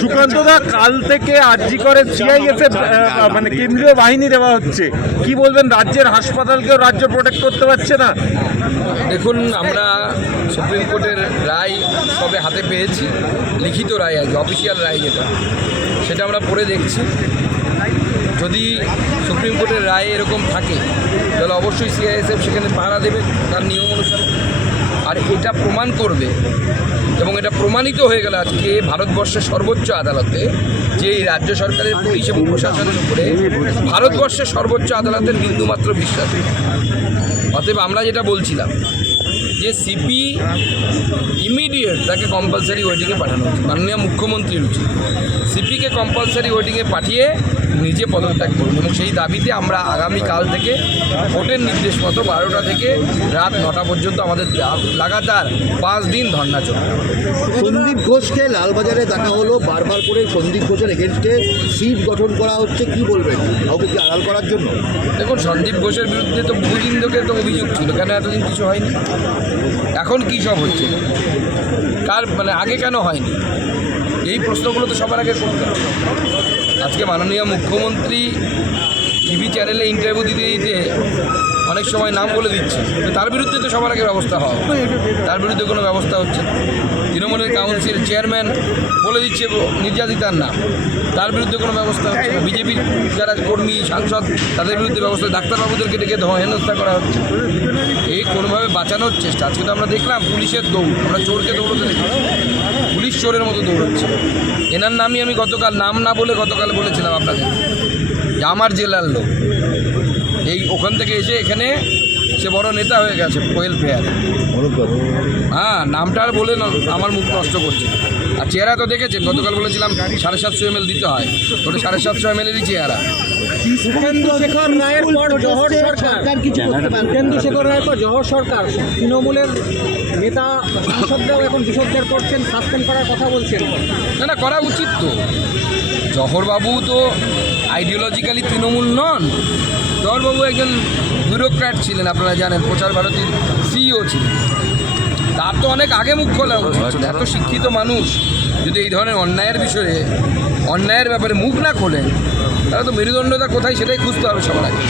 সুকান্ত দা কাল থেকে আরজি করে সিআইএসএফ মানে কেন্দ্রীয় বাহিনী দেওয়া হচ্ছে। কি বলবেন, রাজ্যের হাসপাতালকেও রাজ্য প্রোটেক্ট করতে পারছে না? দেখুন, আমরা সুপ্রিম কোর্টের রায় সবে হাতে পেয়েছি। লিখিত রায় আছে অফিসিয়াল রায় যেটা। সেটা আমরা পড়ে দেখছি। যদি সুপ্রিম কোর্টের রায় এরকম থাকে, তাহলে অবশ্যই সিআইএসএফ সেখানে পাহারা দেবে। তার নিয়ম অনুসারে আর এটা প্রমাণ করবে এবং এটা প্রমাণিত হয়ে গেল আজকে ভারতবর্ষের সর্বোচ্চ আদালতে যে রাজ্য সরকারের পুলিশ এবং প্রশাসনের উপরে ভারতবর্ষের সর্বোচ্চ আদালতের বিন্দুমাত্র বিশ্বাস অতএব আমরা যেটা বলছিলাম যে সিপি ইমিডিয়েট তাকে কম্পালসারি ওয়েটিংয়ে পাঠানো উচিত মাননীয় মুখ্যমন্ত্রীর উচিত সিপিকে কম্পালসারি ওয়েটিংয়ে পাঠিয়ে নিজে পদত্যাগ করুন এবং সেই দাবিতে আমরা আগামীকাল থেকে কোর্টের নির্দেশ মতো বারোটা থেকে রাত নটা পর্যন্ত আমাদের লাগাতার পাঁচ দিন ধর্না চলবে। সন্দীপ ঘোষকে লালবাজারে দেখা হলো বারবার করে সন্দীপ ঘোষের এগেনস্টে সিট গঠন করা হচ্ছে কি বলবেন? কাউকে কি আড়াল করার জন্য? দেখুন সন্দীপ ঘোষের বিরুদ্ধে তো বহুদিন থেকে তো অভিযোগ ছিল কেন এতদিন কিছু হয়নি? এখন কী সব হচ্ছে? কার মানে আগে কেন হয়নি? এই প্রশ্নগুলো তো সবার আগে করতে হবে। আজকে মাননীয় মুখ্যমন্ত্রী টিভি চ্যানেলে ইন্টারভিউ দিতে দিতে অনেক সময় নাম বলে দিচ্ছে। তার বিরুদ্ধে তো সবার আগে ব্যবস্থা হওয়া তার বিরুদ্ধে কোনো ব্যবস্থা হচ্ছে না। তৃণমূলের কাউন্সিল চেয়ারম্যান বলে দিচ্ছে নির্যাতিতার নাম। তার বিরুদ্ধে কোনো ব্যবস্থা হচ্ছে না। বিজেপির যারা কর্মী, সাংসদ, তাদের বিরুদ্ধে ব্যবস্থা ডাক্তারবাবুদেরকে ডেকে হেনস্থা করা হচ্ছে। এই কোনোভাবে বাঁচানোর চেষ্টা। আজকে তো আমরা দেখলাম পুলিশের দৌড়। আমরা চোরকে দৌড়তে দেখি পুলিশ চোরের মতো দৌড়চ্ছে। এনার নামই আমি গতকাল, নাম না বলে গতকাল বলেছিলাম আপনাদের। আমার জেলার লোক। এই ওখান থেকে এসে এখানে সে বড় নেতা হয়ে গেছে কোয়েল ফেয়ার হ্যাঁ নামটা আর বলে ন- আমার মুখ নষ্ট করছে। আর চেহারা তো দেখেছেন গতকাল বলেছিলাম সাড়ে সাতশো এম দিতে হয়। ওটা সাড়ে সাতশো এম এলেরই চেহারা। কেন্দ্রশেখর রায়ের পর জহর সরকার। রায়ের পর জহর সরকার। তৃণমূলের নেতা সাংসদরাও এখন বিষোদ্গার করছেন সাসপেন্ড করার কথা বলছেন। না না করা উচিত তো। জহরবাবু তো আইডিওলজিক্যালি তৃণমূল নন। জহরবাবু একজন ব্যুরোক্র্যাট ছিলেন, আপনারা জানেন, প্রচার ভারতীর সিইও ছিলেন। তার তো অনেক আগে মুখ খোলা উচিত। এত শিক্ষিত মানুষ যদি এই ধরনের অন্যায়ের বিষয়ে, অন্যায়ের ব্যাপারে মুখ না খোলেন, তাহলে তো মেরুদণ্ডতা কোথায় সেটাই খুঁজতে হবে সবার আগে।